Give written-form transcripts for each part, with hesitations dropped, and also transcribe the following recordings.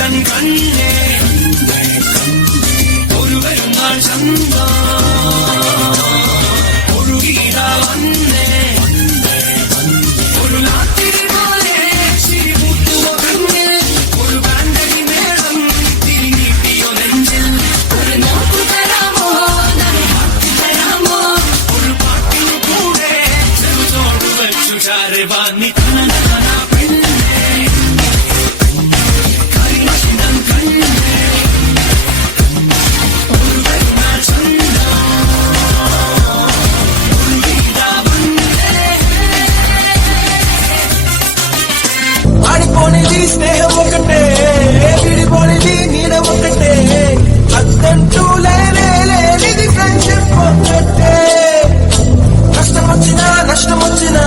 இதன் கண்ணே ஒருவரும் நாள் சந்தா ஒழுகிறா வந்தே ஒரு நாட்டில் மாலே சிரிமுத்துவ கண்ணே ஒரு பாண்டடி மேடம் திரி நீட்டியோ நெஞ்சில் ஒரு நோக்கு தராமோ நம் பாட்டு தராமோ ஒரு பாட்டின் கூட செருதோடு வச்சு சாரு வாணி தனனா பெண்ணே கரிமசினம் கண்ணே ஒருவரும் நாள் சந்தா ஒழுகிறா வந்தே ఆడిపోనిది స్నేహం ఒకటే విడిపోనిది నీడ ఒకటే అద్దంటూ లేనిది ఫ్రెండ్షిప్ ఒకటే కష్టం వచ్చినా నష్టం వచ్చినా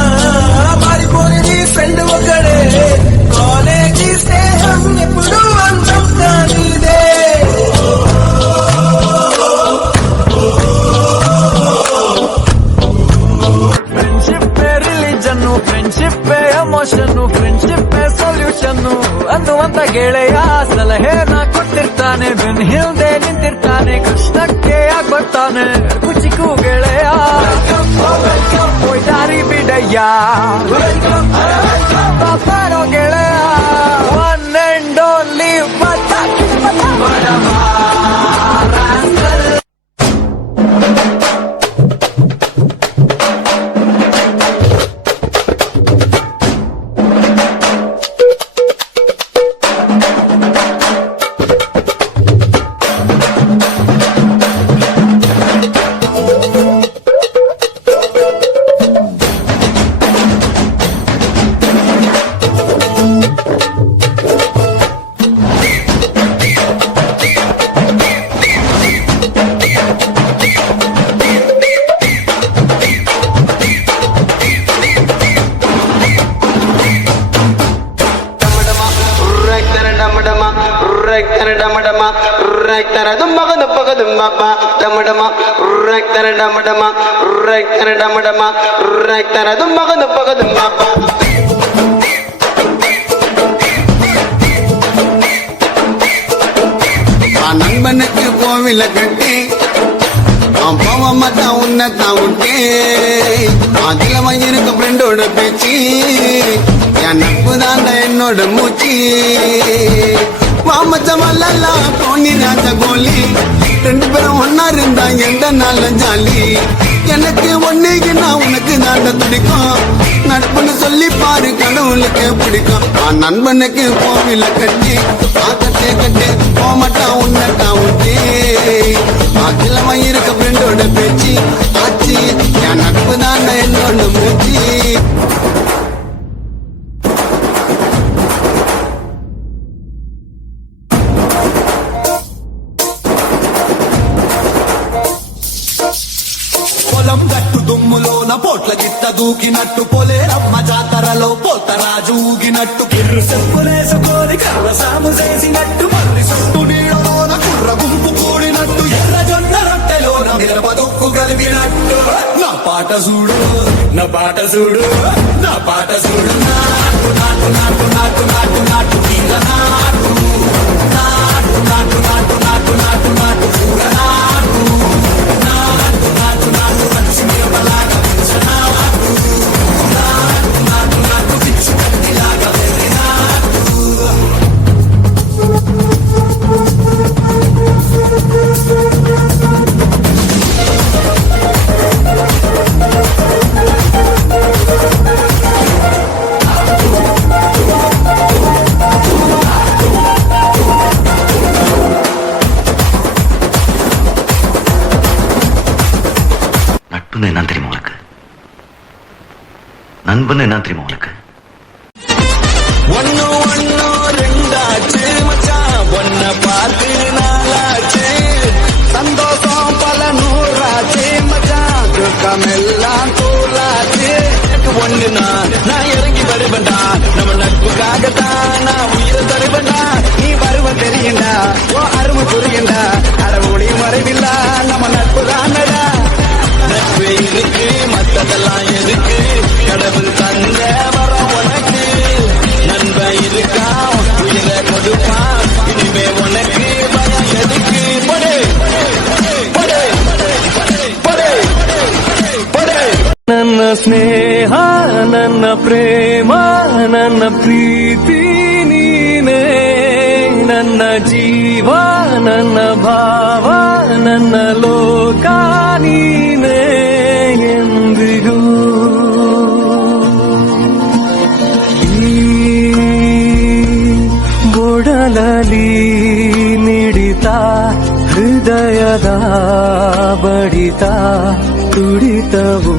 మారిపోనిది ఫ్రెండ్ ఒకడే కాలేజీ స్నేహం ఎప్పుడు అంతం కానిదే friendship religion friendship emotion friendship solution ಅನ್ನುವಂತ ಗೆಳೆಯ ಸಲಹೆನ ಕೊಟ್ಟಿರ್ತಾನೆ ಬೆನ್ ಹಿಂದೆ ನಿಂತಿರ್ತಾನೆ ಕಷ್ಟಕ್ಕೆ ಆಗ್ಬರ್ತಾನೆ ಕುಚಿಕು ಗೆಳೆಯ ದಾರಿ ಬಿಡಯ್ಯ ಪಾಪರೋ ಗೆಳೆಯ ಒನ್ ಅಂಡ್ ಓನ್ಲಿ நண்பனுக்கு கோவில கட்டி போவமாட்டா உன்னதான் விட்டே அதுல இருக்க ஃப்ரெண்டோட பேச்சு என் நட்பு தான் என்னோட மூச்சு மாமச்சமல்லா போனி ராஜ கோலி ரெண்டு பேரும் ஒன்னா இருந்தா எந்த நாள் ஜாலி எனக்கு ஒன்னுக்குன்னா உனக்கு தாண்ட துடிக்கும் நட்புன்னு சொல்லி பாரு கடவுளுக்கு பிடிக்கும் நண்பனுக்கு கோவில கட்டி கட்டே கட்டே போமாட்டா உன்னட்டா விட்டே அதுல இருக்க ஃப்ரெண்டோட பேச்சு ஆச்சு என் நட்பு தான் என்னோட மூச்சு పొలం గట్టు దుమ్ములోన పోట్ల గిట్ట దూకినట్టు పొలేరమ్మ జాతరలో పోతరాజు ఊగినట్టు కిర్రు చెప్పులేసుకొని కర్ర సాము చేసినట్టు మల్లి చుట్టూ నీడలోన కుర్ర గుంపు కూడినట్టు ఎర్ర జొన్న రొట్టెలోన మిరప దుక్కు కలిపినట్టు నా పాట చూడు నా పాట చూడు నా పాట చూడు నాటు నాటు నాటు నాటు నాటు నాటు తీగ నాటు నాటు నాటు నాటు నాటు నాటు నాటు చూడ నాటు నాటు నాటు నాటు పచ్చి మిరపలాగా పెంచనాటు నాటు నాటు నాటు పిచ్చి కత్తిలాగా వెర్రినాటు என்ன தெரியுமா உனக்கு? நண்பன் என்ன தெரியுமா உனக்கு? ஒன்னு ஒன்னு ரெண்டாச்சு மச்சான் ஒன்ன பார்த்து நாளாச்சு சந்தோஷம் பல நூறாச்சு மச்சான் துக்கம் எல்லாம் தூளாச்சு ஒண்ணு நான் இறங்கி வருவேண்டா நம்ம நட்புக்காகத்தான் நான் உயிரை தருவேண்டா நீ வருவ தெரியுண்டா ஓ அருமை புரியுண்டா அறமொழி மறைவில்லா நம்ம நட்பு தானடா நட்பு இருக்கு மத்ததெல்லாம் எதுக்கு கடவுள் தந்த வர ಪ್ರೀತಿ ನೀನೇ ನನ್ನ ಜೀವ ನನ್ನ ಭಾವ ನನ್ನ ಲೋಕ ನೀನೇ ಎಂದಿಗೂ ಈ ಬೊಡಲಲಿ ಮಿಡಿತ ಹೃದಯದ ಬಡಿತ ತುಡಿತವು